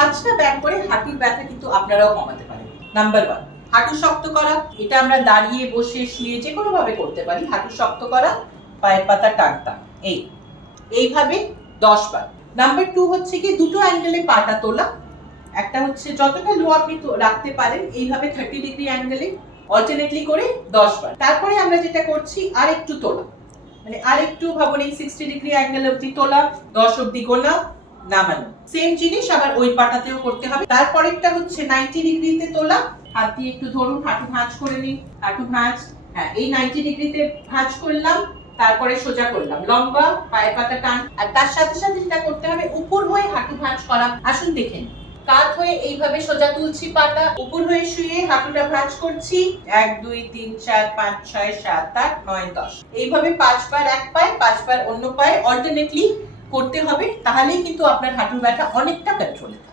5টা ব্যায়াম করে হাঁটুর ব্যথা কিন্তু আপনারাও কমাতে পারেন। নাম্বার 1, হাঁটু শক্ত করা। এটা আমরা দাঁড়িয়ে, বসে, শুয়ে যে কোনো ভাবে করতে পারি। হাঁটু শক্ত করা, পায়ের পাতা টানটা, এইভাবে 10 বার। নাম্বার 2 হচ্ছে কি দুটো অ্যাঙ্গেলে পাটা তোলা। একটা হচ্ছে যতটা লো আপনি রাখতে পারেন, এইভাবে 30 ডিগ্রি অ্যাঙ্গেলে অল্টারনেটলি করে 10 বার। তারপরে আমরা যেটা করছি আরেকটু তোলা, মানে আরেকটু ভাবুন এই 60 ডিগ্রি অ্যাঙ্গেল অবধি তোলা, 10 অবধি গোনা, নামানো। সেম জিনিস আবার ওই পাটাতেও করতে হবে। তারপরেরটা হচ্ছে 90 ডিগ্রিতে তোলা, হাত দিয়ে একটু ধরুন, হাঁটু ভাঁজ করে নিন, হাঁটু ভাঁজ, হ্যাঁ এই 90 ডিগ্রিতে ভাঁজ করলাম, তারপরে সোজা করলাম, লম্বা, পায়ের পাতা টান। আর তার সাথে সাথে যেটা করতে হবে উপর হয়ে হাঁটু ভাঁজ করা। আসুন দেখেন, কাত হয়ে এইভাবে সোজা তুলছি পাটা, উপর হয়ে শুয়ে হাঁটুটা ভাঁজ করছি, 1 2 3 4 5 6 7 8 9 10, এইভাবে 5 বার এক পায়ে, 5 বার অন্য পায়ে অল্টারনেটলি করতে হবে। তাহলেই কিন্তু আপনার হাঁটুর ব্যথা অনেকটা কন্ট্রোলে থাকবে।